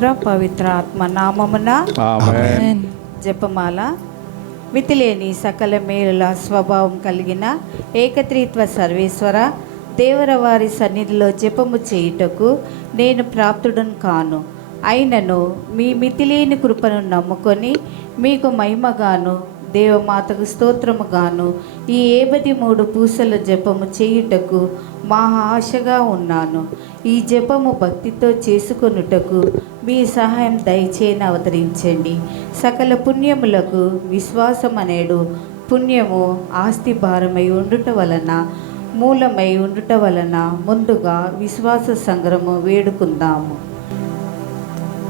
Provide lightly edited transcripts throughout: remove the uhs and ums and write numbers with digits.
పుత్ర పవిత్ర ఆత్మ నామమున ఆమేన్. జపమాల. మితిలేని సకల మేలుల స్వభావం కలిగిన ఏకత్రిత్వ సర్వేశ్వర దేవర వారి సన్నిధిలో జపము చేయుటకు నేను ప్రాప్తుడను కాను. అయినను మీ మితిలేని కృపను నమ్ముకొని మీకు మహిమగాను దేవమాతకు స్తోత్రముగాను ఈ 73 పూసల జపము చేయుటకు మహా ఆశగా ఉన్నాను. ఈ జపము భక్తితో చేసుకొనుటకు మీ సహాయం దయచేయని అవతరించండి. సకల పుణ్యములకు విశ్వాసం అనేడు పుణ్యము ఆస్తి భారమై ఉండుట వలన మూలమై ఉండుట వలన ముందుగా విశ్వాస సంగ్రహము వేడుకుందాము.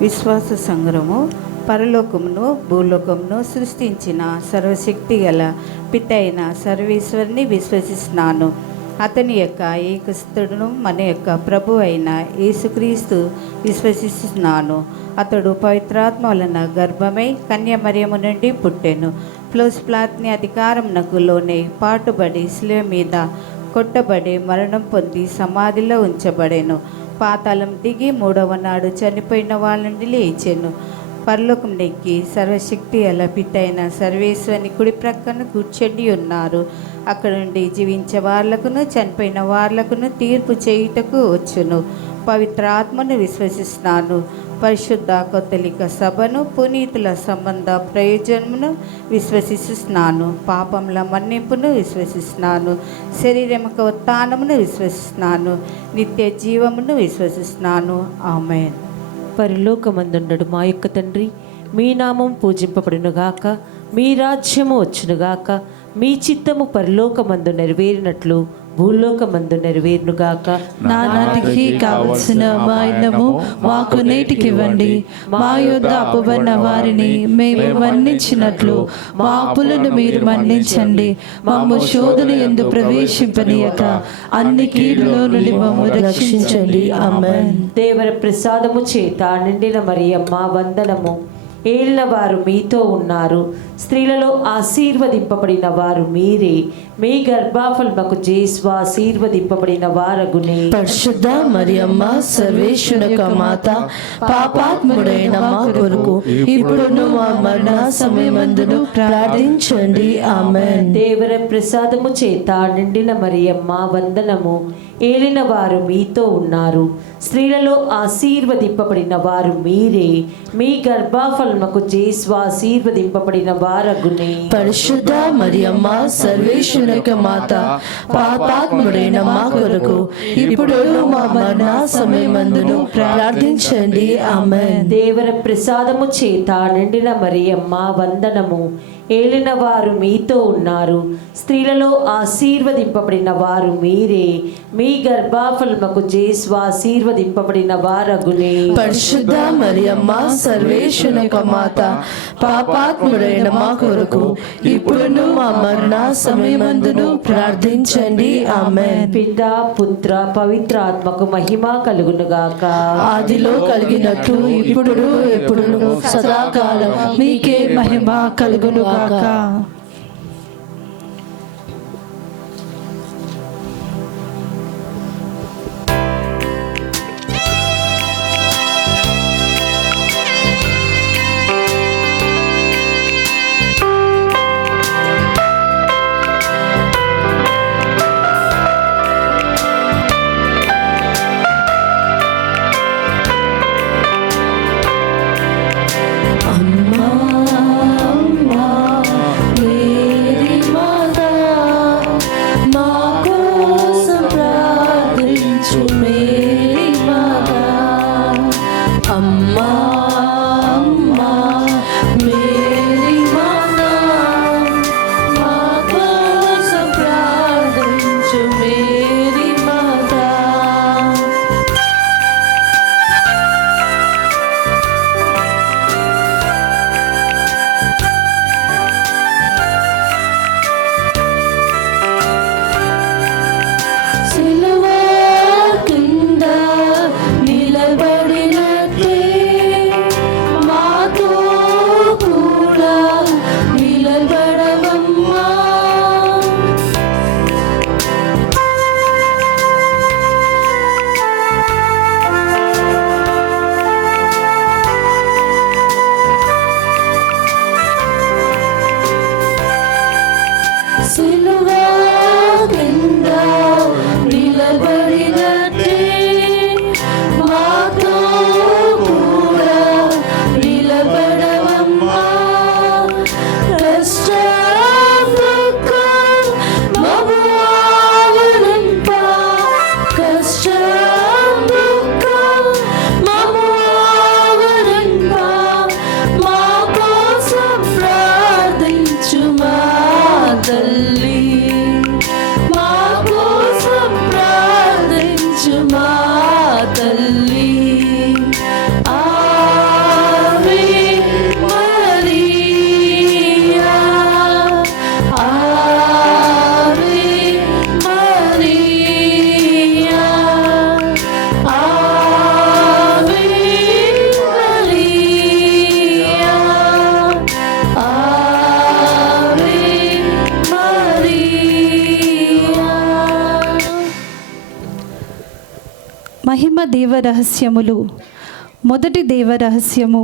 విశ్వాస సంగ్రహము. పరలోకమును భూలోకమును సృష్టించిన సర్వశక్తి గల పిత అయిన సర్వేశ్వరుని విశ్వసిస్తున్నాను. అతని యొక్క ఏకస్తుడును మన యొక్క ప్రభు అయిన యేసుక్రీస్తు విశ్వసిస్తున్నాను. అతడు పవిత్రాత్మ వలన గర్భమై కన్యమరియము నుండి పుట్టెను. ప్లాత్ని అధికారమునకు లోనే పాటుబడి శిలువ మీద కొట్టబడి మరణం పొంది సమాధిలో ఉంచబడెను. పాతాళం దిగి 3వ నాడు చనిపోయిన వాళ్ళ నుండి లేచెను. పరలోకం నెక్కి సర్వశక్తి గల పిత అయిన సర్వేశ్వరుని కుడి ప్రక్కన కూర్చొని ఉన్నారు. అక్కడ నుండి జీవించే వాళ్ళకును చనిపోయిన వాళ్ళకును తీర్పు చేయుటకు వచ్చును. పవిత్ర ఆత్మను విశ్వసిస్తున్నాను. పరిశుద్ధ కథలిక సభను పునీతుల సంబంధ ప్రయోజనమును విశ్వసిస్తున్నాను. పాపముల మన్నింపును విశ్వసిస్తున్నాను. శరీరముక ఉత్థానమును విశ్వసిస్తున్నాను. నిత్య జీవమును విశ్వసిస్తున్నాను. ఆమేన్. పరలోకమందుండడు మా యొక్క తండ్రి, మీ నామం పూజింపబడునుగాక, మీ రాజ్యము వచ్చునుగాక, మీ చిత్తము పరలోకమందు నెరవేరినట్లు భూలోకమందు నెరవేరునుగాక. నానాటికి కావలసిన వాయినము మాకు నేటికివ్వండి. మా యొద్ద అప్పుబడిన వారిని మేము మన్నించినట్లు మా అప్పులను మీరు మన్నించండి. మమ్ము శోధన యందు ప్రవేశింపనీయక అన్ని కీడులో నుండి మమ్ము రక్షించండి. ఆమేన్. దేవర ప్రసాదము చేత నిండిన మరియమ్మ వందనము. ఏలిన వారు మీతో ఉన్నారు. స్త్రీలలో ఆశీర్వదింపబడిన వారు మీరే. మీ గర్భఫలముకు జేసు ఆశీర్వదింపబడిన వారగునే. పరిశుద్ధ మరియమ్మ సర్వేశ్వరుని యొక్క మాత, పాపాత్ముడైన మా కొరకు ఇప్పుడును మా మరణ సమయమందును ప్రార్థించండి. ఆమేన్. దేవర ప్రసాదము చేత నిండిన మరియమ్మ వందనము. ఏలిన వారు మీతో ఉన్నారు. స్త్రీలలో ఆశీర్వదింపబడిన వారు మీరే. మీ గర్భఫలముకు జేసు ఆశీర్వదింపబడిన వారగునే. పరిశుద్ధ మరియమ్మ సర్వేశ్వరుని యొక్క మాత, పాపాత్ముడైన మా కొరకు ఇప్పుడును మా మరణ సమయమందును ప్రార్థించండి. ఆమేన్. దేవర ప్రసాదము చేత నిండిన మరియమ్మ వందనము. ఏలిన వారు మీతో ఉన్నారు. స్త్రీలలో ఆశీర్వదింపబడిన వారు మీరే. మీ గర్భఫలముకు జేసు ఆశీర్వదింపబడిన వారగునే. పరిశుద్ధ మరియమ్మ సర్వేశ్వరుని యొక్క మాత, పాపాత్ముడైన మా కొరకు ఇప్పుడును మా మరణ సమయమందును ప్రార్థించండి. ఆమేన్. పితా పుత్ర పవిత్ర ఆత్మకు మహిమ కలుగునుగాక. ఆదిలో కలిగినట్లు ఇప్పుడు ఎప్పుడును సదాకాలం మీకే మహిమ కలుగునుగాక. అమ్మా అమ్మా సిలువా కింద నిలబడినట్టే మాతో కూడా నిలబడవమ్మా. కష్టం దుఃఖం మము ఆవరింప, కష్టం దుఃఖం మము ఆవరింప, మా కోసం ప్రార్థించుమా తల్లి, మా కోసం ప్రార్థించుమా తల్లి. ఆవే మరియా, ఆవే మరియా, ఆవే మరియా, ఆవే మరియా. మహిమ దేవ రహస్యములు. మొదటి దేవ రహస్యము,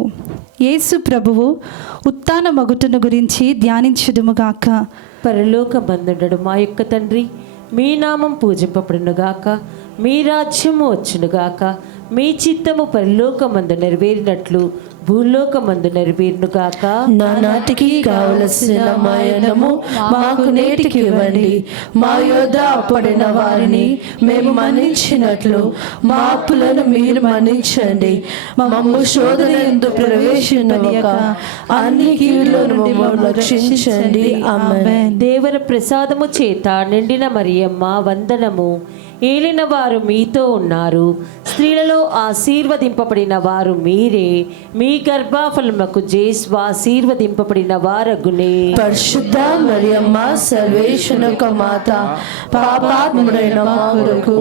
యేసు ప్రభువు ఉత్థాన మగుటను గురించి ధ్యానించుదుముగాక. పరలోకమందుండడు మా యొక్క తండ్రి, మీ నామం పూజింపబడునుగాక, మీ రాజ్యము వచ్చునుగాక, మీ చిత్తము పరలోకమందు నెరవేరినట్లు భూలోకమందు నెరవేరునుగాక. నానాటికి కావలసిన మాయనము మాకు నేటికి ఇవ్వండి. మా యొద్ద అప్పడిన వారిని మేము మన్నించినట్లు మా అప్పులను మీరు మన్నించండి. మమ్ము శోధన యందు ప్రవేశింపనీయక అన్ని కీడుల నుండి మమ్మల్ని రక్షించండి. ఆమేన్. దేవర ప్రసాదము చేత నిండిన మరియమ్మ వందనము. ఏలిన వారు మీతో ఉన్నారు, స్త్రీలలో ఆశీర్వదింపబడిన వారు మీరే, మీ గర్భఫలముకు జేసు ఆశీర్వదింపబడిన వారగునే. పరిశుద్ధ మరియమ్మ సర్వేశ్వరుని యొక్క మాత, పాపాత్ముడైన మా కొరకు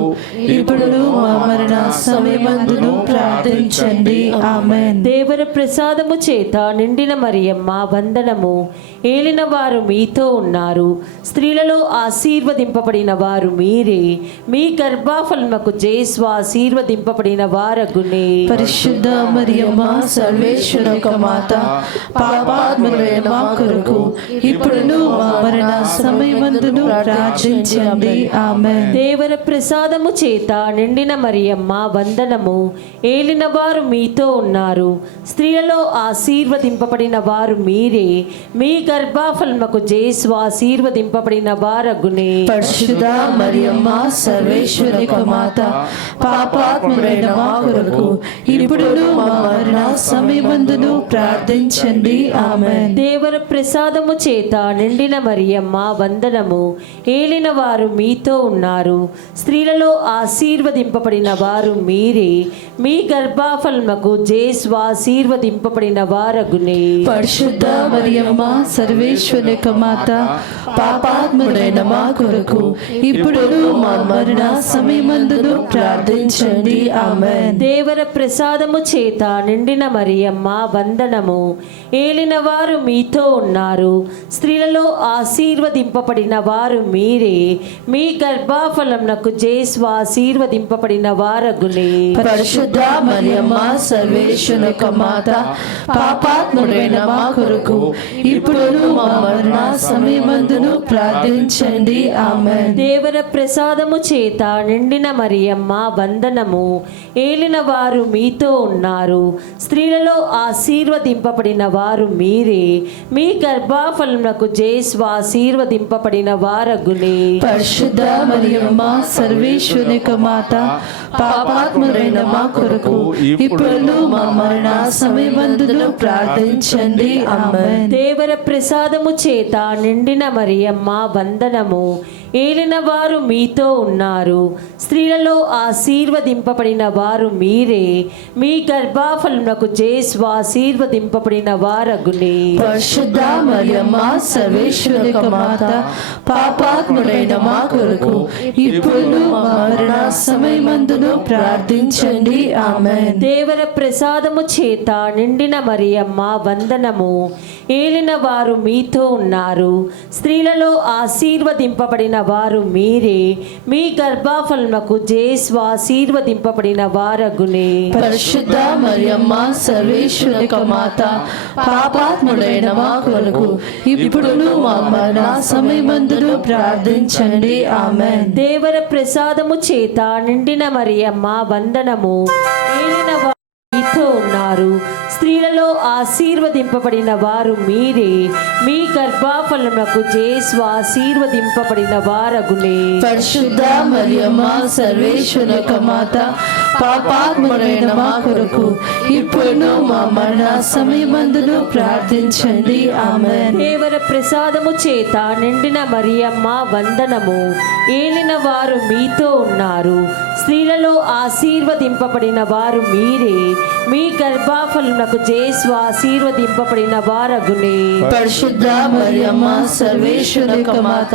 ఇప్పుడు మా మరణ సమయమందును ప్రార్థించండి. ఆమేన్. దేవర ప్రసాదము చేత నిండిన మరియమ్మ వందనము. ఏలిన వారు మీతో ఉన్నారు, స్త్రీలలో ఆశీర్వదింపబడిన వారు మీరే, మీ గర్భఫలముకు జేసు ఆశీర్వదింపబడిన వారగునే. పరిశుద్ధ మరియమ్మ సర్వేశ్వరుని యొక్క మాత, పాపాత్ములైన మా కొరకు ఇప్పుడును మా మరణ సమయమందును ప్రార్థించండి. ఆమేన్. దేవర ప్రసాదము చేత నిండిన మరియమ్మ వందనము. ఏలిన వారు మీతో ఉన్నారు, స్త్రీలలో ఆశీర్వదింపబడిన వారు మీరే, మీ గర్భఫలముకు జేసు ఆశీర్వదింపబడిన వారగునే. పరిశుద్ధ మరియమ్మ సర్వేశ్వరుని యొక్క మాత, పాపాత్ములైన మా కొరకు ఇప్పుడును మా మరణ సమయమందును ప్రార్థించండి. ఆమేన్. దేవర ప్రసాదము చేత నిండిన మరియమ్మ వందనము. ఏలిన వారు మీతో ఉన్నారు, స్త్రీలలో ఆశీర్వదింపబడిన వారు మీరే, మీ గర్భఫలముకు జేసు ఆశీర్వదింపబడిన వారగునే. పరిశుద్ధ మరియమ్మ సర్వేశ్వరుని యొక్క మాత, పాపాత్ముడైన మా కొరకు ఇప్పుడును మా మరణ సమయమందును ప్రార్థించండి. ఆమేన్. దేవర ప్రసాదము చేత నిండిన మరియమ్మ వందనము. ఏలిన వారు మీతో ఉన్నారు, స్త్రీలలో ఆశీర్వదింపబడిన వారు మీరే, మీ గర్భఫలమునకు జేసు ఆశీర్వదింపబడిన వారగునే. పరిశుద్ధ మరియమ్మ సర్వేశ్వరుని యొక్క మాత, పాపాత్ముడైన మా కొరకు ఇప్పుడును మా మరణ సమయమందును ప్రార్థించండి. ఆమేన్. దేవర ప్రసాదము చేత నిండిన మరియమ్మ వందనము. ఏలిన వారు మీతో ఉన్నారు, స్త్రీలలో ఆశీర్వదింపబడిన వారు మీరే, మీ గర్భఫలమునకు జేసు ఆశీర్వదింపబడిన వారగునే. పరిశుద్ధ మరియమ్మ సర్వేశ్వరుని యొక్క మాత, పాపాత్ముడైన మా కొరకు ఇప్పుడును మా మరణ సమయమందును ప్రార్థించండి. ఆమేన్. దేవర ప్రసాదము చేత నిండిన మరియమ్మ వందనము. ఏలిన వారు మీతో ఉన్నారు, స్త్రీలలో ఆశీర్వదింపబడిన వారు మీరే, మీ గర్భఫలమునకు జేసు ఆశీర్వదింపబడిన వారగునే. పరిశుద్ధ మరియమ్మ సర్వేశ్వరుని యొక్క మాత, పాపాత్ముడైన మా కొరకు ఇప్పుడును మా మరణ సమయమందును ప్రార్థించండి. ఆమేన్. దేవర ప్రసాదము చేత నిండిన మరియమ్మ వందనము. ఏలిన వారు మీతో ఉన్నారు. స్త్రీలలో ఆశీర్వదింపబడిన వారు మీరే. మీ గర్భఫలముకు జేసు ఆశీర్వదింపబడిన వారగునే. పరిశుద్ధ మరియమ్మ సర్వేశ్వరుని యొక్క మాత, పాపాత్ముడైన మా కొరకు ఇప్పుడును మా మరణ సమయమందును ప్రార్థించండి. ఆమేన్. దేవర ప్రసాదము చేత నిండిన మరియమ్మ వందనము. ఏలిన వారు మీతో ఉన్నారు. స్త్రీలలో ఆశీర్వదింపబడిన వారు మీరే. మీ గర్భఫలముకు జేసు ఆశీర్వదింపబడిన వారగునే. పరిశుద్ధ మరియమ్మ సర్వేశ్వరుని యొక్క మాత, పాపాత్ముడైన మా కొరకు ఇప్పుడును మా మరణ సమయమందును ప్రార్థించండి. ఆమేన్. దేవర ప్రసాదము చేత నిండిన మరియమ్మ వందనము. ఏలిన వారు మీతో ఉన్నారు. స్త్రీలలో ఆశీర్వదింపబడిన వారు మీరే. మీ గర్భఫలమునకు జేసు ఆశీర్వదింపబడిన వారగునే. పరిశుద్ధ మరియమ్మ సర్వేశ్వరుని యొక్క మాత,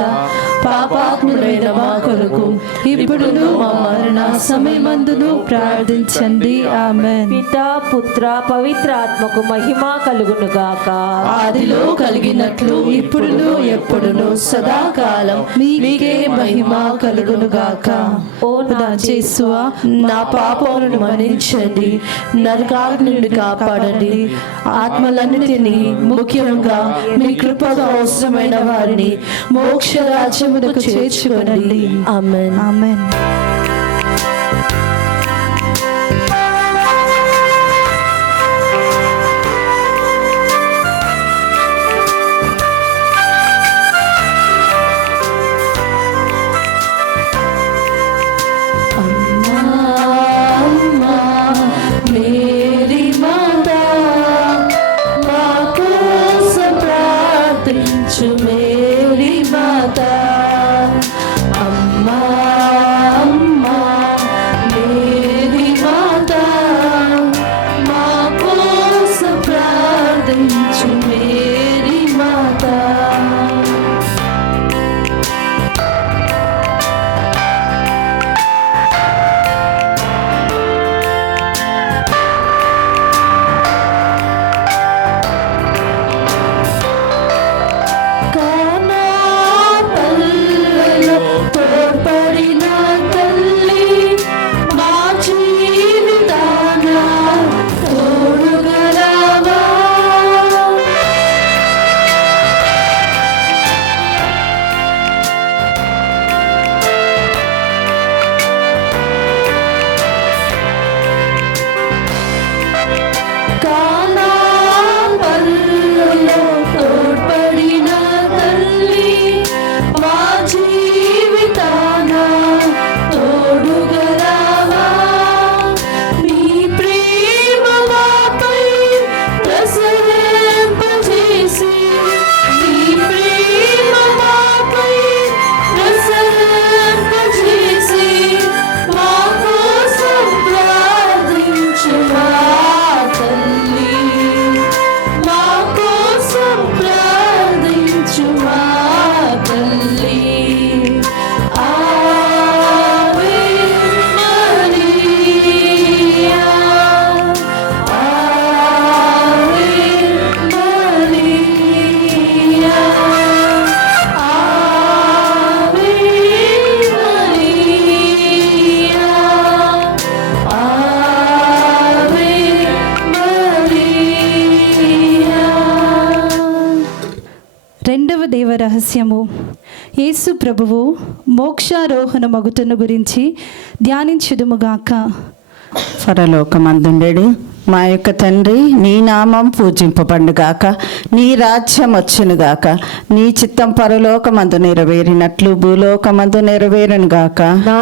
పాపాత్ముడైన మా కొరకు ఇప్పుడును మా మరణ సమయమందును ప్రార్థించండి. ఆమేన్. పితా పుత్ర పవిత్ర ఆత్మకు మహిమ కలుగును గాక. ఆదిలో కలిగినట్లు ఇప్పుడును ఎప్పుడును సదాకాలం మీకే మహిమ కలుగును గాక. ఓ నా యేసువా, నా పాపములను మన్నించండి, నరకాగ్ని నుండి కాపాడండి, ఆత్మలన్నిటినీ ముఖ్యంగా మీ కృపకు అవసరమైన వారిని మోక్ష రాజ్యమునకు చేర్చుకోనండి. ఆమేన్. ఆమేన్. మేరీ మాతా, మా కోసం ప్రార్థించు. మేరీ మాతా, అమ్మా అమ్మా, మేరీ మాతా, మా కోసం ప్రార్థించు. మేరీ మాతా. కానా పల్లెలో తోడ్పడిన తల్లి, మా జీవితాన తోడుగా రావా. కానా పల్లెలో తోడ్పడిన తల్లి, మా జీవితాన తోడుగా రావా. నీ ప్రేమ మాపై ప్రసరింపజేసి, నీ ప్రేమ మాపై ప్రసరింపజేసి, మా కోసం ప్రార్థించు మా తల్లి, మా కోసం ప్రార్థించు మా తల్లి. ఆవే మరియా, ఆవే మరియా, ఆవే మరియా, ఆవే మరియా. రెండవ దేవ రహస్యము. యేసు ప్రభువు మోక్షారోహణ మగుటను గురించి ధ్యానించుదుముగాక. పరలోకమందుండెడు మా యొక్క తండ్రి, నీ నామం పూజింపబడుగాక, నీ రాజ్యం వచ్చునుగాక, నీ చిత్తం పరలోకమందు నెరవేరినట్లు భూలోకమందు నెరవేరునుగాక.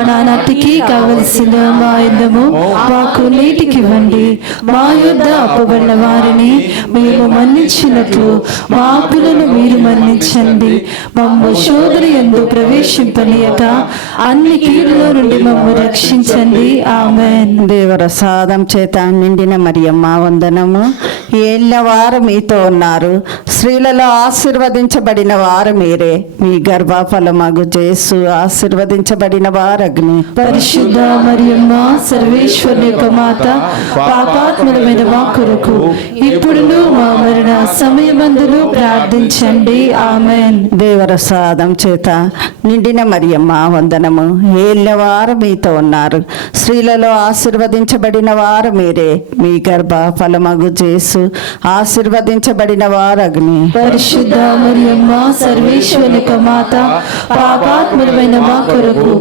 నానాటికి కావలసిన మా యుద్ధము మాకు నీటికివ్వండి, మా యుద్ధ అప్పబడిన వారిని మేము మన్నించినట్లు మా అప్పులను మీరు మన్నించండి. మమ్ము శోధన యందు ప్రవేశింపనీయక అన్ని కీడుల నుండి మమ్ము రక్షించండి. ఆమేన్. దేవరసాదం చేత నిండిన మరి మరియమ్మ వందనము. ఏళ్ళ వారు మీతో ఉన్నారు, స్త్రీలలో ఆశీర్వదించబడిన వారు మీరే, మీ గర్భఫలమగు యేసు ఆశీర్వదించబడిన వారగ్ని. పరిశుద్ధ మరియమ్మ సర్వేశ్వరుని యొక్క మాత, పాపాత్ములమైన మా కొరకు ఇప్పుడును మా మరణ సమయమందును ప్రార్థించండి. ఆమెన్. దేవరసాదం చేత నిండిన మరియమ్మ వందనము. ఏళ్ళ వారు మీతో ఉన్నారు, స్త్రీలలో ఆశీర్వదించబడిన వారు మీరే, మీ గర్భ ఫలమగు యేసు ఆశీర్వదించబడిన వారగ్ని. పరిశుద్ధ మరియమ్మ సర్వేశ్వరుని యొక్క మాత, పాపాత్ములమైన మా కొరకు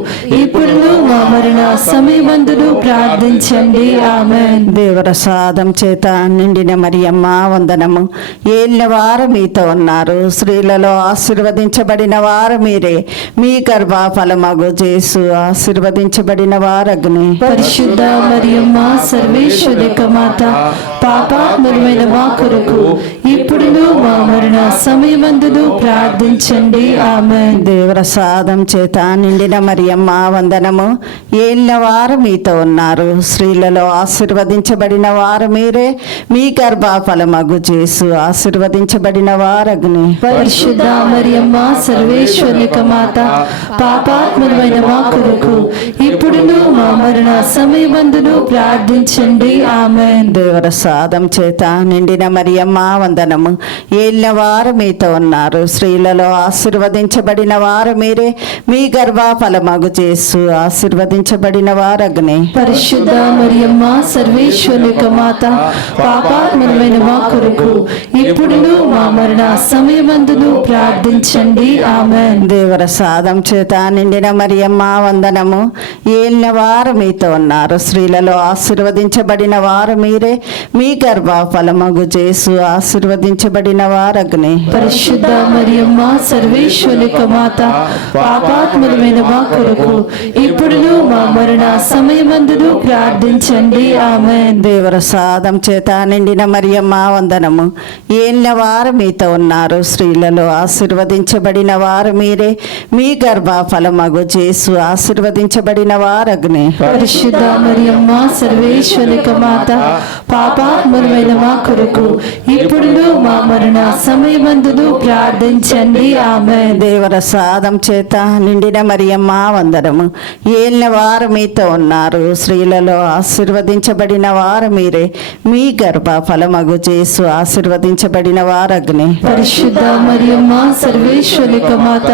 ఇప్పుడును మా మరణ సమయమందును ప్రార్థించండి. ఆమెన్. దేవరసాదం చేత నిండిన మరియమ్మ వందనము. ఏళ్ళ వారు మీతో ఉన్నారు, స్త్రీలలో ఆశీర్వదించబడిన వారు మీరే, మీ గర్భ ఫలమగు యేసు ఆశీర్వదించబడిన వారగ్ని. పరిశుద్ధ మరియమ్మ సర్వేశ్వరుని యొక్క మాత, పాపాత్ములమైన మా కొరకు ఇప్పుడును మా మరణ సమయమందును ప్రార్థించండి. ఆమెన్. దేవరసాదం చేత నిండిన మరియమ్మ వందనము. ఏళ్ళ వారు మీతో ఉన్నారు, స్త్రీలలో ఆశీర్వదించబడిన వారు మీరే, మీ గర్భ ఫలమగు యేసు ఆశీర్వదించబడిన వారగ్ని. పరిశుద్ధ మరియమ్మ సర్వేశ్వరుని యొక్క మాత, పాపాత్ములమైన మా కొరకు ఇప్పుడును మా మరణ సమయమందును ప్రార్థించండి. ఆమెన్. దేవరసాదం చేత నిండిన మరియమ్మ వందనము. ఏళ్ళ వారు మీతో ఉన్నారు, స్త్రీలలో ఆశీర్వదించబడిన వారు మీరే, మీ గర్భ ఫలమగు యేసు ఆశీర్వదించబడిన వారగ్ని. పరిశుద్ధ మరియమ్మ సర్వేశ్వరుని యొక్క మాత, పాపాత్ములమైన మా కొరకు ఇప్పుడును మా మరణ సమయమందును ప్రార్థించండి. ఆమెన్. దేవరసాదం చేత నిండిన మరియమ్మ వందనము. ఏళ్ళ వారు మీతో ఉన్నారు, స్త్రీలలో ఆశీర్వదించబడిన వారు మీరే, మీ గర్భ ఫలమగు యేసు ఆశీర్వదించబడిన వారగ్ని. పరిశుద్ధ మరియమ్మ సర్వేశ్వరుని యొక్క మాత, పాపాత్ములమైన మా కొరకు ఇప్పుడును మా మరణ సమయమందును ప్రార్థించండి. ఆమెన్. దేవరసాదం చేత నిండిన మరియమ్మ వందనము. ఏళ్ళ వారు మీతో ఉన్నారు, స్త్రీలలో ఆశీర్వదించబడిన వారు మీరే, మీ గర్భ ఫలమగు యేసు ఆశీర్వదించబడిన వారగ్ని. పరిశుద్ధ మరియమ్మ సర్వేశ్వరుని యొక్క మాత, పాపాత్ములమైన మా కొరకు ఇప్పుడును మా మరణ సమయమందును ప్రార్థించండి. ఆమెన్. దేవరసాదం చేత నిండిన మరియమ్మ వందనము. ఏళ్ళ వారు మీతో ఉన్నారు, స్త్రీలలో ఆశీర్వదించబడిన వారు మీరే, మీ గర్భ ఫలమగు యేసు ఆశీర్వదించబడిన వారగ్ని. పరిశుద్ధ మరియమ్మ సర్వేశ్వరుని యొక్క మాత,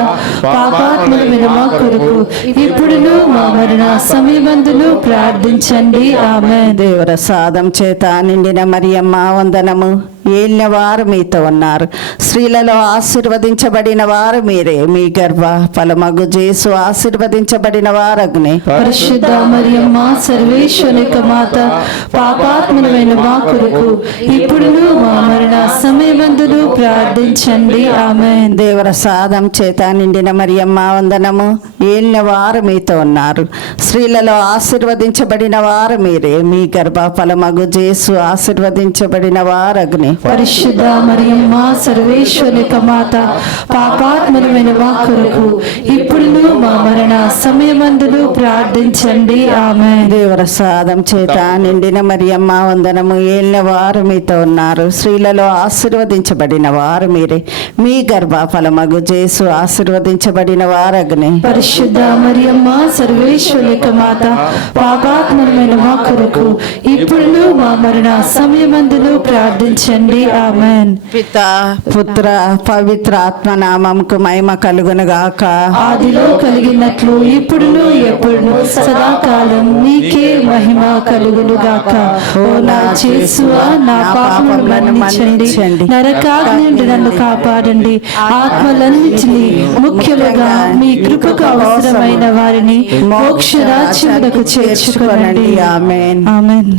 పాపాత్ములమైన మా కొరకు ఇప్పుడును మా మరణ సమయమందును ప్రార్థించండి. ఆమెన్. దేవరసాదం చేత నిండిన మరియమ్మ వందనము. ఏళ్ళ వారు మీతో ఉన్నారు, స్త్రీలలో ఆశీర్వదించబడిన వారు మీరే, మీ గర్భ ఫలమగు యేసు ఆశీర్వదించబడిన వారగ్ని. పరిశుద్ధ మరియమ్మ సర్వేశ్వరుని యొక్క మాత, పాపాత్ములమైన మా కొరకు ఇప్పుడును మా మరణ సమయమందును ప్రార్థించండి. ఆమెన్. దేవరసాదం చేత నిండిన మరియమ్మ వందనము. ఏళ్ళ వారు మీతో ఉన్నారు, స్త్రీలలో ఆశీర్వదించబడిన వారు మీరే, మీ గర్భ ఫలమగు యేసు ఆశీర్వదించబడిన వారగ్ని. పరిశుద్ధ మరియమ్మ సర్వేశ్వరుని యొక్క మాత, పాపాత్ములమైన మా కొరకు ఇప్పుడును మా మరణ సమయమందును ప్రార్థించండి. ఆమెన్. దేవరసాదం చేత నిండిన మరియమ్మ వందనము. ఏళ్ళ వారు మీతో ఉన్నారు, స్త్రీలలో ఆశీర్వదించబడిన వారు మీరే, మీ గర్భ ఫలమగు యేసు ఆశీర్వదించబడిన వారగ్ని. పరిశుద్ధ మరియమ్మ సర్వేశ్వరుని యొక్క మాత, పాపాత్ములమైన మా కొరకు ఇప్పుడును మా మరణ సమయమందును ప్రార్థించండి. ఆమెన్. పిత పుత్ర పవిత్ర ఆత్మ నామముకు మహిమ కలుగును గాక. ఆదిలో కలిగినట్లు ఇప్పుడును ఎప్పుడును సదాకాలం నీకే మహిమ కలుగును గాక. ఓ నా యేసువా, నా పాపములను మన్నించండి, నరకాగ్ని నుండి నన్ను కాపాడండి, ఆత్మలన్నిటినీ ముఖ్యముగా మీ కృపకు అవసరమైన వారిని మోక్ష రాజ్యమునకు చేర్చుకొనండి. ఆమేన్. ఆమెన్.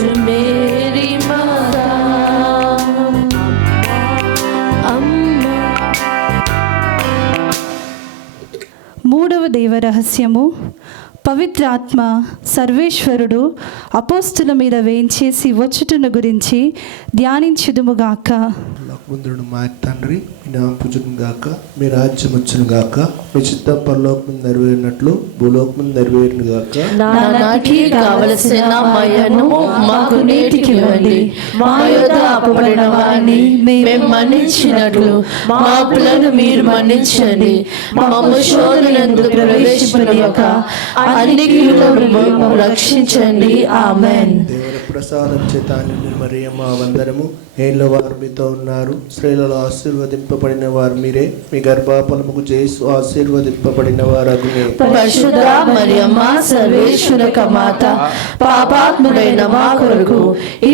पूज मेरी माता अम्मा। మూడవ దైవ రహస్యము, పవిత్ర ఆత్మ సర్వేశ్వరుడు అపోస్తుల మీద వేయించేసి వచ్చుటను గురించి ధ్యానించుదుముగాక. ముందుడు మా తండ్రి, మీ నామం పూజను గాక, మీ రాజ్యం వచ్చును గాక, మీ చిత్తం పరలోకం నెరవేరినట్లు భూలోకం నెరవేరును గాక. నానాటికి కావలసిన మయను మాకు నేటికి ఇవ్వండి. మా యొద్ద అపబడిన వారిని మేము మన్నించినట్లు మా అప్పులను మీరు మన్నించండి. మమ్ము శోధనయందు ప్రవేశింపనియక అన్ని కీడులను మమ్ము రక్షించండి. ఆమేన్. దేవుని ప్రసాదం చేత నిండిన మరియమ్మ వందనము. ఏళ్ళ వారు మీతో ఉన్నారు, స్త్రీలలో ఆశీర్వదింపబడిన వారు మీరే, మీ గర్భఫలముకు యేసు ఆశీర్వదింపబడిన వారగునే. పరిశుద్ధ మరియమ్మ సర్వేశ్వర మాత, పాపాత్ముడైన మా కొరకు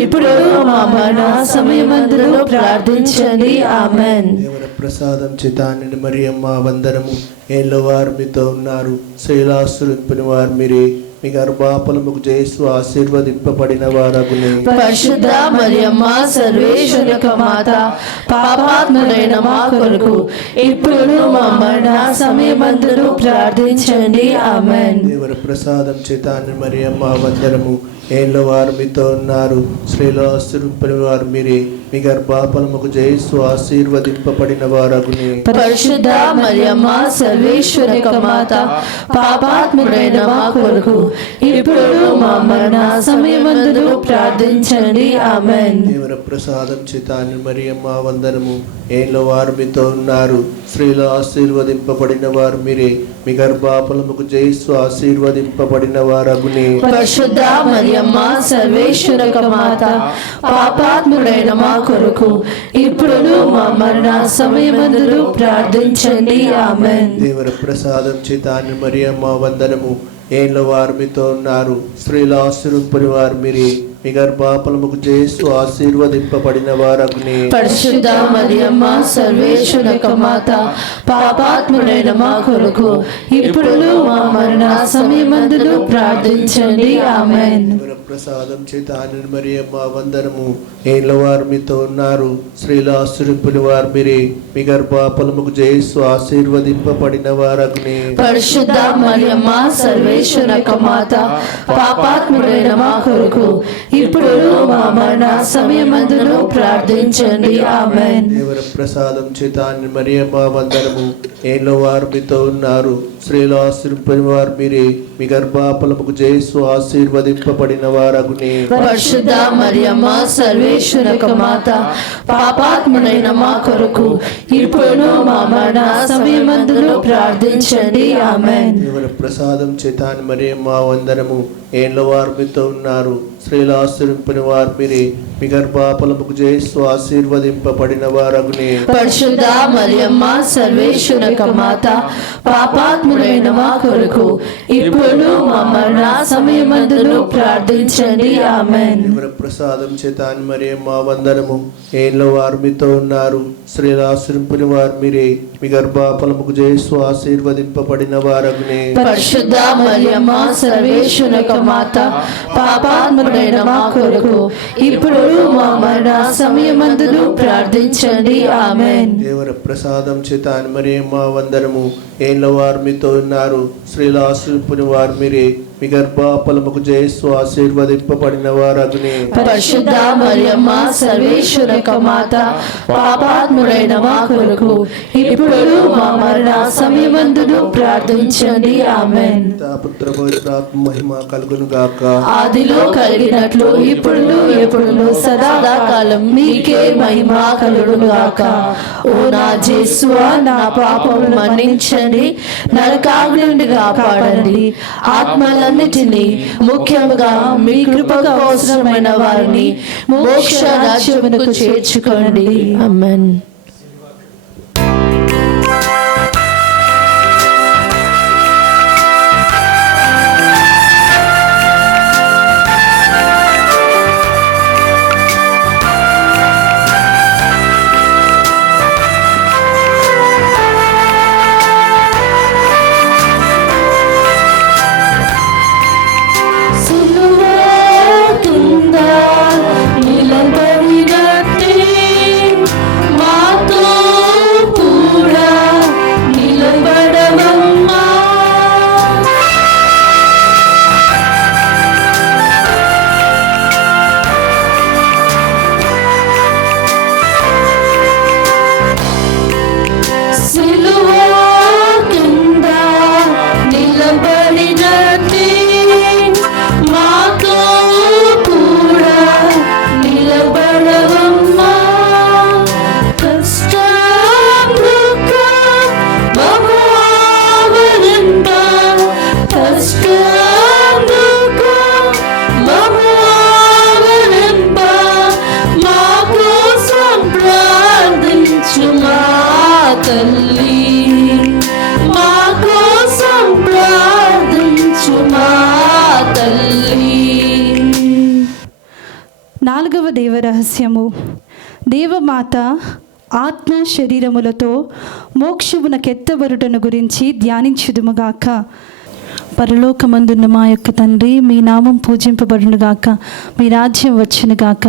ఇప్పుడు మా మరణ సమయమందు ప్రార్థించండి. ఆమేన్. దేవుని ప్రసాదం చేత నిండిన మరియమ్మ వందనము. ఏళ్ళ వారు మీతో ఉన్నారు, స్త్రీలలో ఆశీర్వదింపని వారు మీరే, మీ గర్భఫలముకు యేసు ఆశీర్వదింపబడిన వారగునే. పరిశుద్ధ మరియమ్మ సర్వేశ్వర మాత, పాపాత్ముడైన మా కొరకు ఇప్పుడు మా మరణ సమయమందు ప్రార్థించండి. ఆమేన్. దేవుని ప్రసాదం చేత నిండిన మరియమ్మ వందనము. ఏళ్ళ వారు మీతో ఉన్నారు, స్త్రీలలో ఆశీర్వదింపని వారు మీరే, మీ గర్భఫలముకు యేసు ఆశీర్వదింపబడిన వారగునే. పరిశుద్ధ మరియమ్మ సర్వేశ్వర మాత, పాపాత్ముడైన మా కొరకు ఇప్పుడు మా మరణ సమయమందు ప్రార్థించండి. ఆమేన్. దేవుని ప్రసాదం చేత మరియమ్మ వందనము. ఏళ్ళ వారు మీతో ఉన్నారు, స్త్రీలలో ఆశీర్వదింపబడిన వారు మీరే, మీ గర్భఫలముకు యేసు ఆశీర్వదింపబడిన వారగునే. పరిశుద్ధ మరియమ్మ సర్వేశ్వర మాత, పాపాత్ముడైన మా కొరకు ఇప్పుడు మా మరణ సమయమందు ప్రార్థించండి. ఆమేన్. దేవుని ప్రసాదం చేత మరియమ్మ వందనము. ఏళ్ళ వారు మీతో ఉన్నారు, స్త్రీలలో ఆశీర్వదింపని వారు మీరే, మీ గర్భఫలముకు యేసు ఆశీర్వదింపబడిన వారగునే. పరిశుద్ధ మరియమ్మ సర్వేశ్వర మాత, పాపాత్ముడైన మా కొరకు ఇప్పుడు మా మరణ సమయమందు ప్రార్థించండి. ఆమేన్. దేవుని ప్రసాదం చేత మరియమ్మ వందనము. ఏళ్ళ వారు మీతో ఉన్నారు, స్త్రీలలో ఆశీర్వదింపని వారు మీరే, మీ గర్భఫలముకు యేసు ఆశీర్వదింపబడిన వారగునే. పరిశుద్ధ మరియమ్మ సర్వేశ్వర మాత, పాపాత్ముడైన మా కొరకు ఇప్పుడు మా మరణ సమయమందు ప్రార్థించండి. ఆమేన్. దేవుని ప్రసాదం చేత మరియమ్మ వందనము. ఏళ్ళ వారు మీతో ఉన్నారు, స్త్రీలలో ఆశీర్వదింపని వారు మీరే, మీ గర్భఫలముకు యేసు ఆశీర్వదింపబడిన వారగునే. పరిశుద్ధ మరియమ్మ సర్వేశ్వర మాత, పాపాత్ముడైన మా కొరకు ఇప్పుడు మా మరణ సమయమందు ప్రార్థించండి. ఆమేన్. దేవుని ప్రసాదం చేత మరియమ్మ వందనము. ఏళ్ళ వారు మీతో ఉన్నారు, స్త్రీలలో ఆశీర్వదింపని వారు మీరే, మీ గర్భఫలముకు యేసు ఆశీర్వదింపబడిన వారగునే. పరిశుద్ధ మరియమ్మ సర్వేశ్వర మాత, పాపాత్ముడైన మా కొరకు ఇప్పుడు మా మరణ సమయమందు ప్రార్థించండి. ఆమేన్. దేవుని ప్రసాదం చేత మరియమ్మ వందనము. ఏళ్ళ వారు మీతో ఉన్నారు, స్త్రీలలో ఆశీర్వదింపని వారు మీరే, మీ గర్భఫలముకు యేసు ఆశీర్వదింపబడిన వారగునే. పరిశుద్ధ మరియమ్మ సర్వేశ్వర మాత, పాపాత్ముడైన మా కొరకు ఇప్పుడు మా మరణ సమయమందు ప్రార్థించండి. ఆమేన్. దేవుని ప్రసాదం చేత మరియమ్మ వందనము. ఏళ్ళ వారు మీతో ఉన్నారు, స్త్రీలలో ఆశీర్వదింపని వారు మీరే, మీ గర్భఫలముకు యేసు ఆశీర్వదింపబడిన వారగునే. పరిశుద్ధ మరియమ్మ సర్వేశ్వర మాత, పాపాత్ముడైన మా కొరకు ఇప్పుడు మా మరణ సమయమందు ప్రార్థించండి. ఆమేన్. పుత్ర పవిత్రాత్మ మహిమ కలుగును గాక. ఆదిలో కలిగినట్లు ఇప్పుడు ఎప్పుడు సదాకాలం మీకే మహిమ కలుగును గాక. ఓ నా యేసువా, నా పాపములు మన్నించండి, నరకాగ్ని నుండి కాపాడండి, ఆత్మలన్నిటినీ ముఖ్యంగా మీ కృపకు అవసరమైన వారిని మోక్ష రాజ్యమునకు చేర్చుకోండి. ఆమేన్. సిలువ కింద 4వ దేవరహస్యము. దేవమాత ఆత్మ శరీరములతో మోక్షమునకెత్తబరుటను గురించి ధ్యానించుదుముగాక. పరలోకమందున్న మా యొక్క తండ్రి, మీ నామం పూజింపబడునుగాక, మీ రాజ్యం వచ్చునుగాక,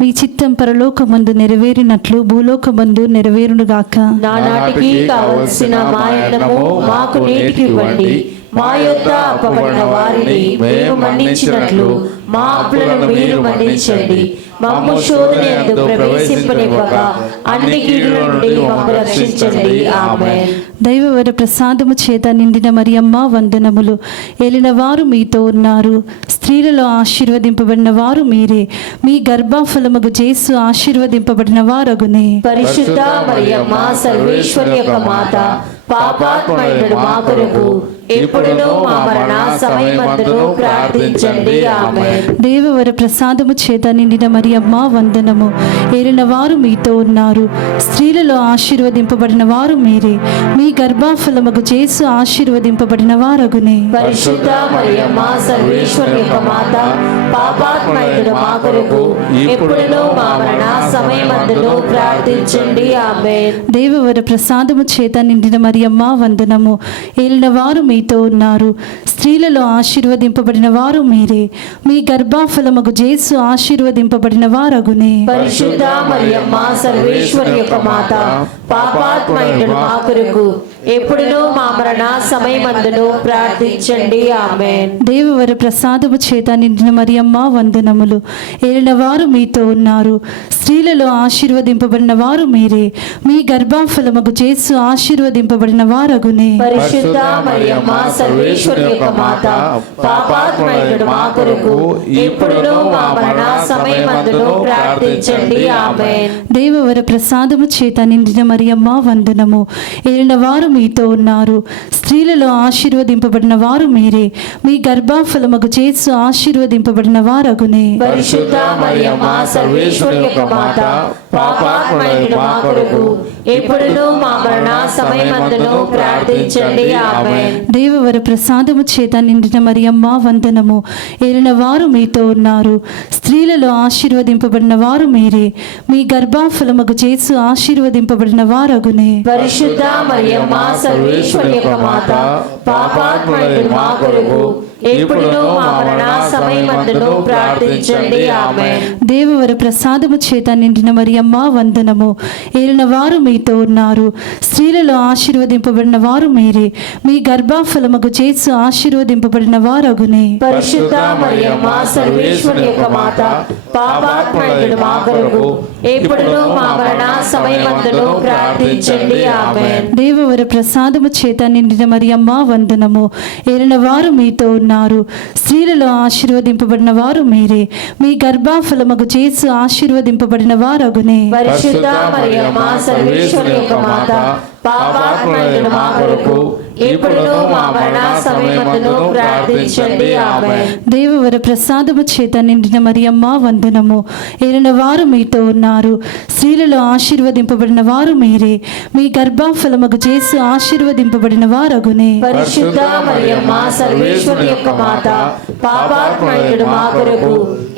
మీ చిత్తం పరలోకమందు నెరవేరినట్లు భూలోకమందు నెరవేరునుగాక. నానాటికి కావలసిన మా అన్నము మాకు నేటికి ఇవ్వండి. మా యొద్ద అప్పబడిన వారిని మేము మన్నించినట్లు మా అప్పులను మీరు మన్నించండి. మమ్ము శోధనయందు ప్రవేశింపనివ్వక అన్ని కీడుల నుండి మమ్ము రక్షించండి. ఆమేన్. దైవవర ప్రసాదము చేత నిండిన మరియమ్మ వందనములు. ఏలిన వారు మీతో ఉన్నారు. స్త్రీలలో ఆశీర్వదింపబడిన వారు మీరే. మీ గర్భఫలముగు యేసు ఆశీర్వదింపబడిన వారగునే. పరిశుద్ధ మరియమ్మ సర్వేశ్వరి యొక్క మాత, పాపాత్ములైన మా కొరకు ఇప్పుడును మా మరణ సమయమందును ప్రార్థించండి. ఆమేన్. దేవవర ప్రసాదము చేత నిండిన మరియమ్మ వందనము. ఏలిన వారు మీతో ఉన్నారు. స్త్రీలలో ఆశీర్వదింపబడిన వారు మీరే. మీ గర్భఫలముగు యేసు ఆశీర్వదింపబడిన వారగునే. పరిశుద్ధ మరియమ్మ సర్వేశ్వరి యొక్క మాత, పాపాత్ములైన మా కొరకు ఇప్పుడును మా మరణ సమయమందును ప్రార్థించండి. ఆమేన్. దేవవర ప్రసాదము చేత నిండిన మరియమ్మ వందనము. ఏలిన వారు మీతో ఉన్నారు. స్త్రీలలో ఆశీర్వదింపబడిన వారు మీరే. మీ గర్భఫలముగు యేసు ఆశీర్వదింపబడిన వారగునే. పరిశుద్ధ మరియమ్మ సర్వేశ్వరి యొక్క మాత, పాపాత్ములైన మా కొరకు ఎప్పుడును మా మరణ సమయమందును ప్రార్థించండి. ఆమేన్. దేవవర ప్రసాదము చేత నిండిన మరియమ్మ వందనములు. ఏలిన వారు మీతో ఉన్నారు. స్త్రీలలో ఆశీర్వదింపబడిన వారు మీరే. మీ గర్భఫలముగు యేసు ఆశీర్వదింపబడిన వారగునే. పరిశుద్ధ మరియమ్మ సర్వేశ్వరి యొక్క మాత, పాపాత్ములైన మా కొరకు ఎప్పుడును మా మరణ సమయమందును ప్రార్థించండి. ఆమేన్. దేవవర ప్రసాదము చేత నిండిన మరియమ్మ వందనము. ఏలిన వారు మీతో ఉన్నారు. స్త్రీలలో ఆశీర్వదింపబడిన వారు మీరే. మీ గర్భఫలముగు యేసు ఆశీర్వదింపబడిన వారగునే. పరిశుద్ధ మరియమ్మ సర్వేశ్వరి యొక్క మాత, పాపాత్ములైన మా కొరకు ఎప్పుడును మా మరణ సమయమందును ప్రార్థించండి. ఆమేన్. దేవవర ప్రసాదము చేత నిండిన మరియమ్మ వందనము. ఏలిన వారు మీతో ఉన్నారు. స్త్రీలలో ఆశీర్వదింపబడిన వారు మీరే. మీ గర్భఫలముగు యేసు ఆశీర్వదింపబడిన వారగునే. పరిశుద్ధ మరియమ్మ సర్వేశ్వరి యొక్క మాత, పాపాత్ములైన మా కొరకు ఎప్పుడును మా మరణ సమయమందును ప్రార్థించండి. ఆమేన్. దేవవర ప్రసాదము చేత నిండిన మరియమ్మ వందనము. ఏలిన వారు మీతో ఉన్నారు. స్త్రీలలో ఆశీర్వదింపబడిన వారు మీరే. మీ గర్భఫలముగు యేసు ఆశీర్వదింపబడిన వారగునే. పరిశుద్ధ మరియమ్మ సర్వేశ్వరి యొక్క మాత, పాపాత్ములైన మా కొరకు ఎప్పుడును మా మరణ సమయమందును ప్రార్థించండి. ఆమేన్. దేవవర ప్రసాదము చేత నిండిన మరియమ్మ వందనము. ఏలిన వారు మీతో ఉన్నారు. స్త్రీలలో ఆశీర్వదింపబడిన వారు మీరే. మీ గర్భఫలముగు యేసు ఆశీర్వదింపబడిన వారగునే. పరిశుద్ధ మరియమ్మ సర్వేశ్వరి యొక్క మాత, పాపాత్ములైన మా కొరకు ఇప్పుడును మా మరణ సమయమందును ప్రార్థించండి. ఆమేన్. దేవవర ప్రసాదము చేత నిండిన మరియమ్మ వందనము. ఏలిన వారు మీతో ఉన్నారు. స్త్రీలలో ఆశీర్వదింపబడిన వారు మీరే. మీ గర్భఫలముగు యేసు ఆశీర్వదింపబడిన వారగునే. పరిశుద్ధ మరియమ్మ సర్వేశ్వరి యొక్క మాత, పాపాత్ములైన మా కొరకు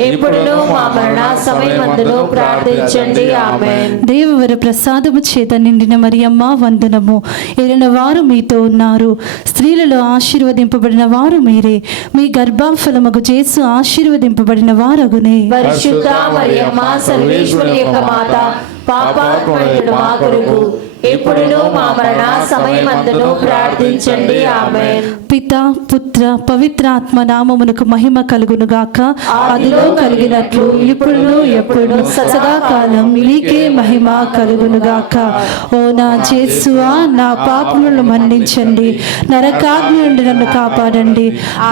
ఇప్పుడును మా మరణ సమయమందును ప్రార్థించండి. ఆమేన్. దేవవర ప్రసాదము చేత నిండిన మరియమ్మ వందనము. ఏలిన వారు మీతో ఉన్నారు. స్త్రీలలో ఆశీర్వదింపబడిన వారు మీరే. మీ గర్భఫలముగు యేసు ఆశీర్వదింపబడిన వారగునే. పరిశుద్ధ మరియమ్మ సర్వేశ్వరి యొక్క మాత, పాపాత్ములైన మా కొరకు ఇప్పుడును మా మరణ సమయమందును ప్రార్థించండి. ఆమేన్. పిత, పుత్ర, పవిత్రాత్మ నామమునకు మహిమ కలుగునుగాక. అదిలో కలిగినట్లు ఇప్పుడును ఎప్పుడు సదాకాలం మీకే మహిమ కలుగునుగాక. ఓ నా యేసువా, నా పాపములను మన్నించండి. నరకాగ్ని నుండి నన్ను కాపాడండి.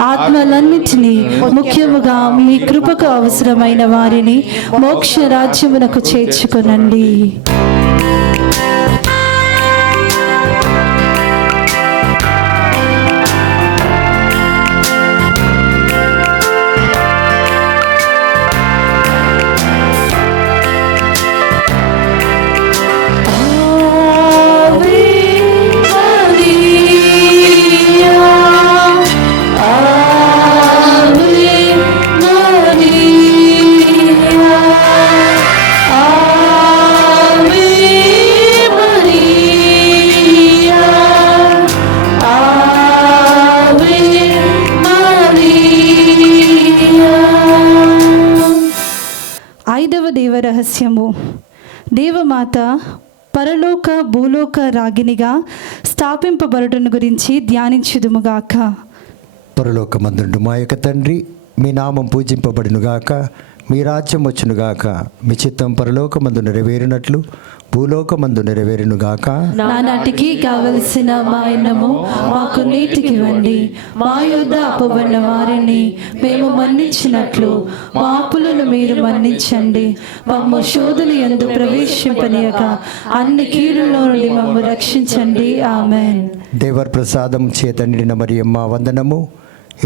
ఆత్మలన్నిటినీ, ముఖ్యముగా మీ కృపకు అవసరమైన వారిని మోక్ష రాజ్యమునకు చేర్చుకొనండి. Ave Maria. దైవ రహస్యము. దేవమాత పరలోక భూలోక రాగినిగా స్థాపింపబడుటను గురించి ధ్యానించుదుముగాక. పరలోకమందుండు మా యొక్క తండ్రి, మీ నామం పూజింపబడునుగాక, మీ రాజ్యం వచ్చునుగాక, మీ చిత్తం పరలోకమందు నెరవేరినట్లు భూలోకమందు నెరవేరునుగాక. నానాటికి కావలసిన మా అన్నము మాకు నేటికి ఇవ్వండి. మా యొద్ద అప్పుబడిన వారిని మేము మన్నించినట్లు మా అప్పులను మీరు మన్నించండి. మమ్ము శోధన యందు ప్రవేశింపనీయక అన్ని కీడులో నుండి మమ్ము రక్షించండి. ఆమేన్. దేవర్ ప్రసాదం చేత నిండిన మరియమ్మ వందనము.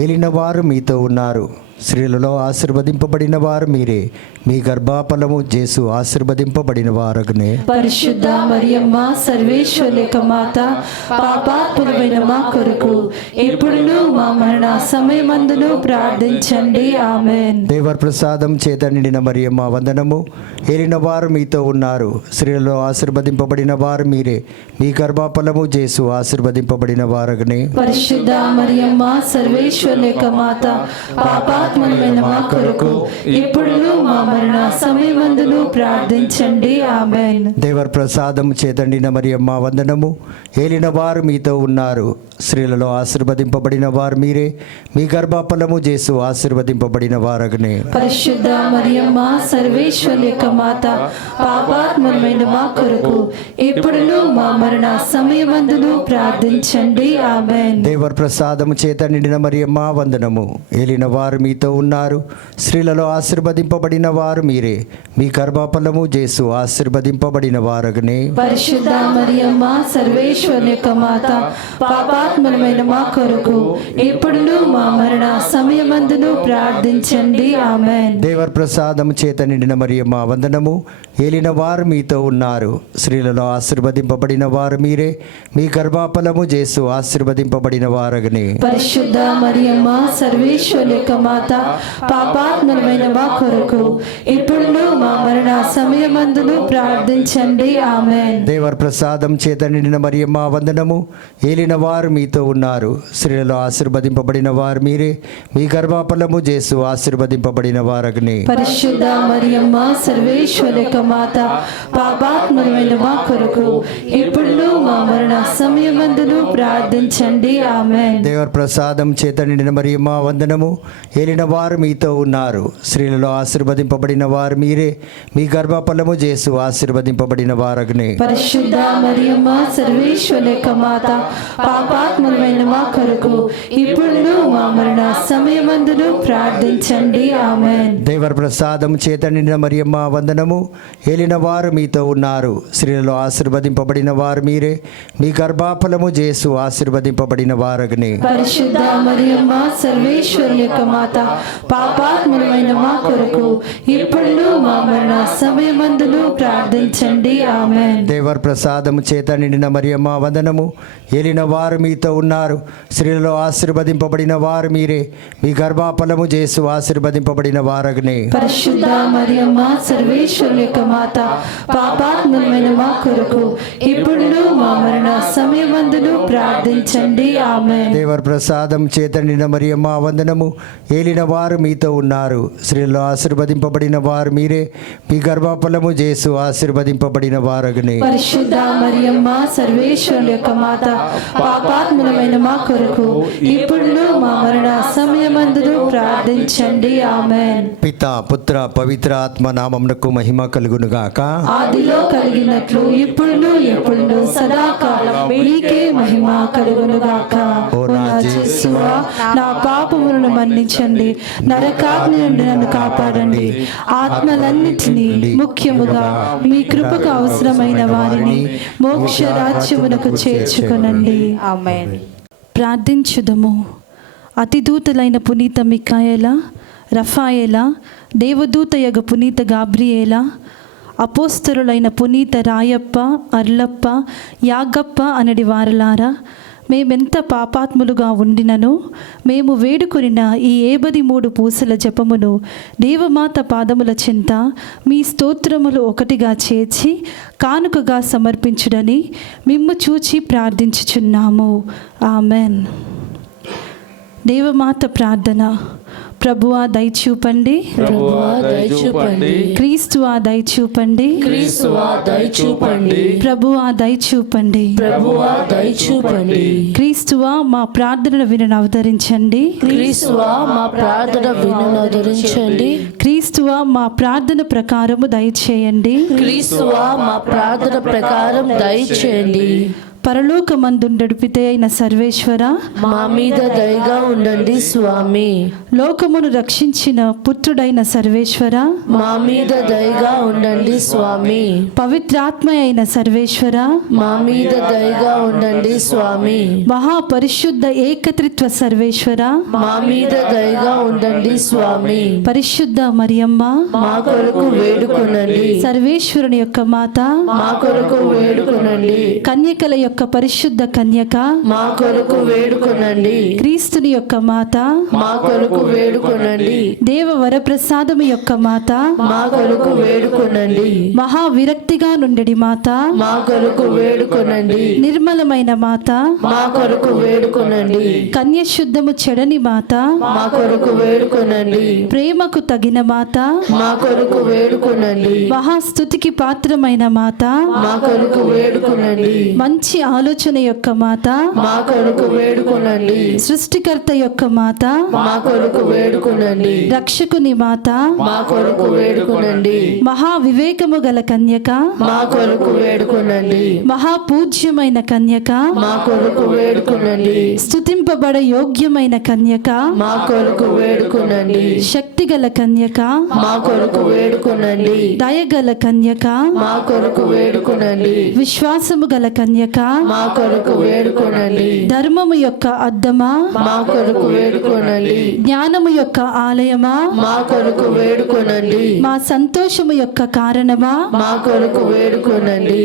ఏలిన వారు మీతో ఉన్నారు, స్త్రీలలో ఆశీర్వదింపబడిన వారు మీరే, మీ గర్భఫలము యేసు ఆశీర్వదింపబడిన వారగునే. పరిశుద్ధ మరియమ్మ సర్వేశ్వరి యొక్క మాత, పాపాత్ములమైన మా కొరకు ఎప్పుడును మా మరణ సమయమందును ప్రార్థించండి. ఆమేన్. దేవర్ ప్రసాదం చేత నిండిన మరియమ్మ వందనము. ఏలిన వారు మీతో ఉన్నారు, స్త్రీలలో ఆశీర్వదింపబడిన వారు మీరే, మీ గర్భఫలము యేసు ఆశీర్వదింపబడిన వారగునే. పరిశుద్ధ మరియమ్మ సర్వేశ్వరి యొక్క మాత, పాపాత్ములమైన మా కొరకు ఎప్పుడును మా మరణ సమయమందును ప్రార్థించండి. ఆమేన్. దేవర్ ప్రసాదం చేత నిండిన మరియమ్మ వందనము. ఏలిన వారు మీతో ఉన్నారు, స్త్రీలలో ఆశీర్వదింపబడిన వారు మీరే, మీ గర్భఫలము యేసు ఆశీర్వదింపబడిన వారగునే. పరిశుద్ధ మరియమ్మ సర్వేశ్వరి యొక్క మాత, పాపాత్ములమైన మా కొరకు ఎప్పుడును మా మరణ సమయమందును ప్రార్థించండి. ఆమేన్. దేవర్ ప్రసాదం చేత నిండిన మరియమ్మ వందనము. ఏలిన వారు మీతో ఉన్నారు, స్త్రీలలో ఆశీర్వదింపబడిన వారు మీరే, మీ గర్భఫలము యేసు ఆశీర్వదింపబడిన వారగునే. పరిశుద్ధ మరియమ్మ సర్వేశ్వరి యొక్క మాత, పాపాత్ములమైన మా కొరకు ఎప్పుడును మా మరణ సమయమందును ప్రార్థించండి. ఆమేన్. దేవర్ ప్రసాదం చేత నిండిన మరియమ్మ వందనము. ఏలిన వారు మీతో ఉన్నారు, స్త్రీలలో ఆశీర్వదింపబడిన వారు మీరే, మీ గర్భఫలము యేసు ఆశీర్వదింపబడిన వారగునే. పరిశుద్ధ మరియమ్మ సర్వేశ్వరి యొక్క మాత, పాపాత్ములమైన మా కొరకు ఎప్పుడును మా మరణ సమయమందును ప్రార్థించండి. ఆమేన్. దేవర్ ప్రసాదం చేత నిండిన మరియమ్మ వందనము. ఏలిన వారు మీతో ఉన్నారు, స్త్రీలలో ఆశీర్వదింపబడిన వారు మీరే, మీ గర్భఫలము యేసు ఆశీర్వదింపబడిన వారగునే. పరిశుద్ధ మరియమ్మ సర్వేశ్వరి యొక్క మాత, పాపాత్ములమైన మా కొరకు ఎప్పుడును మా మరణ సమయమందును ప్రార్థించండి. ఆమేన్. దేవర్ ప్రసాదం చేత నిండిన మరియమ్మ వందనము. ఏలిన వారు మీతో ఉన్నారు, స్త్రీలలో ఆశీర్వదింపబడిన వారు మీరే, మీ గర్భఫలము యేసు ఆశీర్వదింపబడిన వారగునే. పరిశుద్ధ మరియమ్మ సర్వేశ్వరి యొక్క మాత, పాపాత్ములమైన మా కొరకు ఇప్పుడును మా మరణ సమయమందును ప్రార్థించండి. ఆమేన్. దేవర్ ప్రసాదం చేత నిండిన మరియమ్మ వందనము. ఏలిన వారు మీతో ఉన్నారు, స్త్రీలలో ఆశీర్వదింపబడిన వారు మీరే, మీ గర్భఫలము యేసు ఆశీర్వదింపబడిన వారగునే. పరిశుద్ధ మరియమ్మ సర్వేశ్వరి యొక్క మాత, పాపాత్ములమైన మా కొరకు ఇప్పుడును మా మరణ సమయమందును ప్రార్థించండి. ఆమేన్. దేవర్ ప్రసాదం చేత నిండిన మరియమ్మ వందనము. ఏలిన వారు మీతో ఉన్నారు, స్త్రీలలో ఆశీర్వదింపబడిన వారు మీరే, మీ గర్భఫలము యేసు ఆశీర్వదింపబడిన వారగునే. పరిశుద్ధ మరియమ్మ సర్వేశ్వరి యొక్క మాత, పాపాత్ములమైన మా కొరకు ఇప్పుడును మా మరణ సమయమందును ప్రార్థించండి. ఆమేన్. దేవర్ ప్రసాదం చేత నిండిన మరియమ్మ వందనము. ఏలిన వారు మీతో ఉన్నారు, స్త్రీలలో ఆశీర్వదింపబడిన వారు మీరే, మీ గర్భఫలము యేసు ఆశీర్వదింపబడిన వారగునే. పరిశుద్ధ మరియమ్మ సర్వేశ్వరి యొక్క మాత, పాపాత్ములమైన మా కొరకు ఇప్పుడును మా మరణ సమయమందును ప్రార్థించండి. ఆమేన్. పితా పుత్ర పవిత్ర ఆత్మ నామమునకు మహిమ కలుగునుగాక. ఆదిలో కలిగినట్లు ఇప్పుడును ఎప్పుడును సదాకాలం మీకే మహిమ కలుగునుగాక. ఓ నా యేసువా, నా పాపములను మన్నించండి, నరకాగ్ని నుండి నన్ను కాపాడండి, ఆత్మలన్నిటినీ ముఖ్యముగా మీ కృపకు అవసరమైన వారిని మోక్ష రాజ్యమునకు చేర్చుకొనండి. ఆమేన్. ప్రార్థించుదము. అతిదూతలైన పునీత మికాయేల, రఫాయేల, దేవదూతయగు పునీత గాబ్రియేల, అపోస్తలులైన పునీత రాయప్ప, అర్లప్ప, యాగప్ప అనడి వారలారా, మేమెంత పాపాత్ములుగా ఉండినను మేము వేడుకొనిన ఈ 73 పూసల జపమును దేవమాత పాదముల చెంత మీ స్తోత్రములు ఒకటిగా చేర్చి కానుకగా సమర్పించుడని మిమ్ము చూచి ప్రార్థించుచున్నాము. ఆమెన్. దేవమాత ప్రార్థన. ప్రభువా దయచూపండి, ప్రభువా దయచూపండి, క్రీస్తువా దయచూపండి, క్రీస్తువా దయచూపండి, ప్రభువా దయచూపండి, ప్రభువా దయచూపండి, క్రీస్తువా మా ప్రార్థనను వినను అవతరించండి, క్రీస్తువా మా ప్రార్థన వినును ఆదరించండి, క్రీస్తువా మా ప్రార్థన ప్రకారము దయచేయండి, క్రీస్తువా మా ప్రార్థన ప్రకారం దయచేయండి. పరలోకమందుండడు పితే అయిన సర్వేశ్వర, మా మీద దయగా ఉండండి స్వామి. లోకమును రక్షించిన పుత్రుడైన సర్వేశ్వర, మా మీద దయగా ఉండండి స్వామి. పవిత్రాత్మ అయిన సర్వేశ్వర, మా మీద దయగా ఉండండి స్వామి. మహాపరిశుద్ధ ఏకత్రిత్వ సర్వేశ్వర, మా మీద దయగా ఉండండి స్వామి. పరిశుద్ధ మరియమ్మ, మా కొరకు వేడుకొనండి, సర్వేశ్వరుని యొక్క మాత, మా కొరకు వేడుకొనండి, కన్యకల యొక్క పరిశుద్ధ కన్యక, మా కొరకు వేడుకొనండి, క్రీస్తుని యొక్క మాత, మా కొరకు వేడుకొనండి, దేవ వరప్రసాదము యొక్క మాత, మా కొరకు వేడుకొనండి, మహా విరక్తిగా నుండెడి మాత, మా కొరకు వేడుకొనండి, నిర్మలమైన మాత, మా కొరకు వేడుకొనండి, కన్యశుద్ధము చెడని మాత, మా కొరకు వేడుకొనండి, ప్రేమకు తగిన మాత, మా కొరకు వేడుకొనండి, మహాస్తుతికి పాత్రమైన మాత, మా కొరకు వేడుకొనండి, మంచి ఆలోచన యొక్క మాత, మా కొరకు వేడుకొనండి, సృష్టికర్త యొక్క మాత, మా కొరకు వేడుకొనండి, రక్షకుని మాత, మా కొరకు వేడుకొనండి, మహా వివేకము గల కన్యక, మా కొరకు వేడుకొనండి, మహాపూజ్యమైన కన్యక, మా కొరకు వేడుకొనండి, స్తుతింపబడ యోగ్యమైన కన్యక, మా కొరకు వేడుకొనండి, శక్తిగల కన్యక, మా కొరకు వేడుకొనండి, దయగల కన్యక, మా కొరకు వేడుకొనండి, విశ్వాసము గల కన్యక, మా కొరకు వేడుకొనండి, ధర్మము యొక్క అద్దమా, మా కొరకు వేడుకొనండి, జ్ఞానము యొక్క ఆలయమా, మా కొరకు వేడుకొనండి, మా సంతోషము యొక్క కారణమా, మా కొరకు వేడుకొనండి,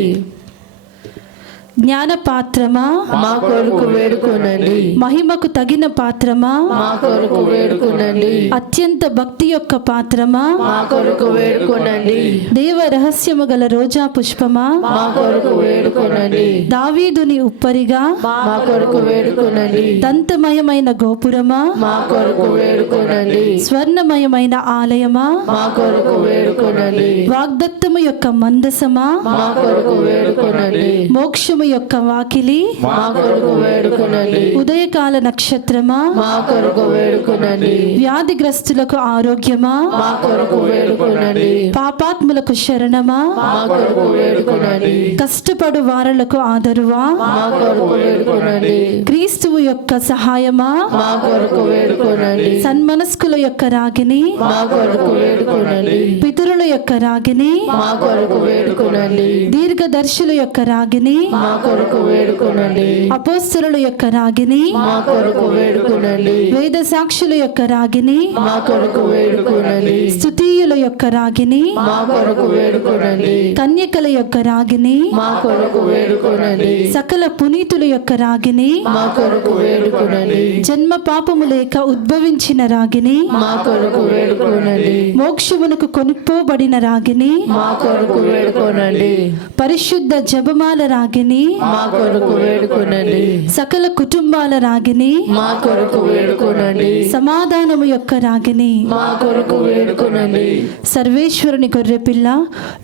జ్ఞాన పాత్రమా, మా కొరకు వేడుకొనండి, మహిమకు తగిన పాత్రమా, మా కొరకు వేడుకొనండి, అత్యంత భక్తి యొక్క పాత్రమా, మా కొరకు వేడుకొనండి, దేవ రహస్యము గల రోజా పుష్పమా, మా కొరకు వేడుకొనండి, దావీదుని ఉప్పరిగా, మా కొరకు వేడుకొనండి, దంతమయమైన గోపురమా, మా కొరకు వేడుకొనండి, స్వర్ణమయమైన ఆలయమా, మా కొరకు వేడుకొనండి, వాగ్దత్తము యొక్క మందసమా, మా కొరకు వేడుకొనండి, మోక్షము యొక్క వాకిలి, మా కొరకు వేడుకొనండి, ఉదయకాల నక్షత్రమా, మా కొరకు వేడుకొనండి, వ్యాధిగ్రస్తులకు ఆరోగ్యమా, మా కొరకు వేడుకొనండి, పాపాత్ములకు శరణమా, మా కొరకు వేడుకొనండి, కష్టపడు వారలకు ఆదరువా, మా కొరకు వేడుకొనండి, క్రీస్తువు యొక్క సహాయమా, మా కొరకు వేడుకొనండి, సన్మనస్కుల యొక్క రాగిని, మా కొరకు వేడుకొనండి, పితరుల యొక్క రాగిని, మా కొరకు వేడుకొనండి, దీర్ఘదర్శుల యొక్క రాగిని, మా కొరకు వేడుకొనండి, అపోస్తలుల యొక్క రాగిని, మా కొరకు వేడుకొనండి, వేద సాక్షుల యొక్క రాగిని, మా కొరకు వేడుకొనండి, స్తుతీయుల యొక్క రాగిని, మా కొరకు వేడుకొనండి, కన్యకల యొక్క రాగిని, మా కొరకు వేడుకొనండి, సకల పునీతుల యొక్క రాగిని, మా కొరకు వేడుకొనండి, జన్మ పాపము లేక ఉద్భవించిన రాగిని, మా కొరకు వేడుకొనండి, మోక్షమునకు కొనుక్కోబడిన రాగిని, మా కొరకు వేడుకొనండి, పరిశుద్ధ జపమాల రాగిని, మా కొరకు వేడుకొనండి, సకల కుటుంబాల రాగిని, మా కొరకు వేడుకొనండి, సమాధానము యొక్క రాగిని, మా కొరకు వేడుకొనండి, సర్వేశ్వరుని గొర్రెపిల్ల,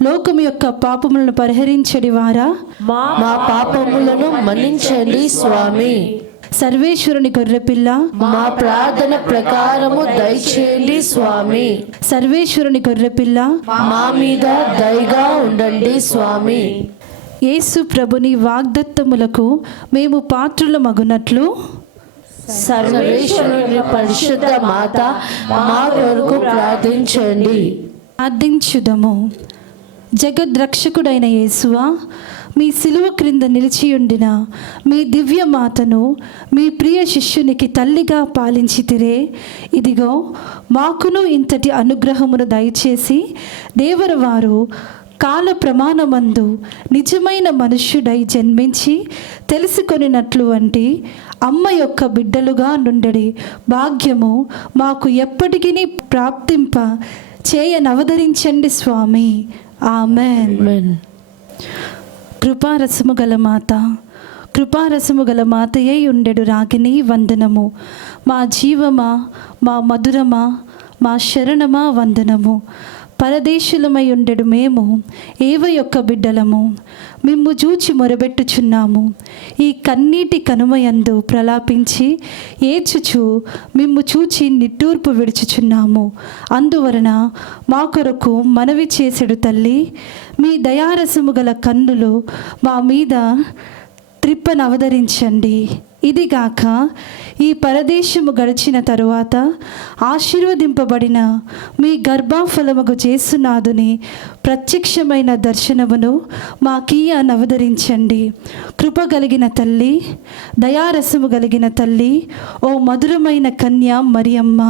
లోకము యొక్క పాపములను పరిహరించడి వారా, మా పాపములను మన్నించండి స్వామి. సర్వేశ్వరుని గొర్రెపిల్ల, మా ప్రార్థన ప్రకారము దయచేయండి స్వామి. సర్వేశ్వరుని గొర్రెపిల్ల, మా మీద దయగా ఉండండి స్వామి. యేసు ప్రభుని వాగ్దత్తములకు మేము పాత్రుల మగునట్లు, సర్వేశ్వరుని పరిశుద్ధ మాత మా కొరకు ప్రార్థించండి. ప్రార్థించుదము. జగద్రక్షకుడైన యేసువా, మీ సిలువ క్రింద నిలిచియుండిన మీ దివ్య మాతను మీ ప్రియ శిష్యునికి తల్లిగా పాలించితిరే. ఇదిగో మాకును ఇంతటి అనుగ్రహమును దయచేసి దేవరవారు కాల ప్రమాణమందు నిజమైన మనుష్యుడై జన్మించి తెలుసుకొనినట్లు వంటి అమ్మ యొక్క బిడ్డలుగా నుండడి భాగ్యము మాకు ఎప్పటికీ ప్రాప్తింప చేయనవదరించండి స్వామి. ఆమెన్. కృపారసము గల మాత, కృపారసము గల మాతయే ఉండెడు రాగిని వందనము. మా జీవమా, మా మధురమా, మా శరణమా వందనము. పరదేశులమై ఉండెడు మేము ఏవ యొక్క బిడ్డలము, మిమ్ము చూచి మొరబెట్టుచున్నాము. ఈ కన్నీటి కనుమయందు ప్రలాపించి ఏడ్చుచు మిమ్ము చూచి నిట్టూర్పు విడుచుచున్నాము. అందువలన మా కొరకు మనవి చేసెడు తల్లి, మీ దయారసము గల కన్నులు మా మీద త్రిప్పనవతరించండి. ఇదిగాక ఈ పరదేశము గడిచిన తరువాత ఆశీర్వదింపబడిన మీ గర్భఫలముగు యేసునాథుని ప్రత్యక్షమైన దర్శనమును మాకీయ నవదరించండి. కృప కలిగిన తల్లి, దయారసము కలిగిన తల్లి, ఓ మధురమైన కన్య మరియమ్మ.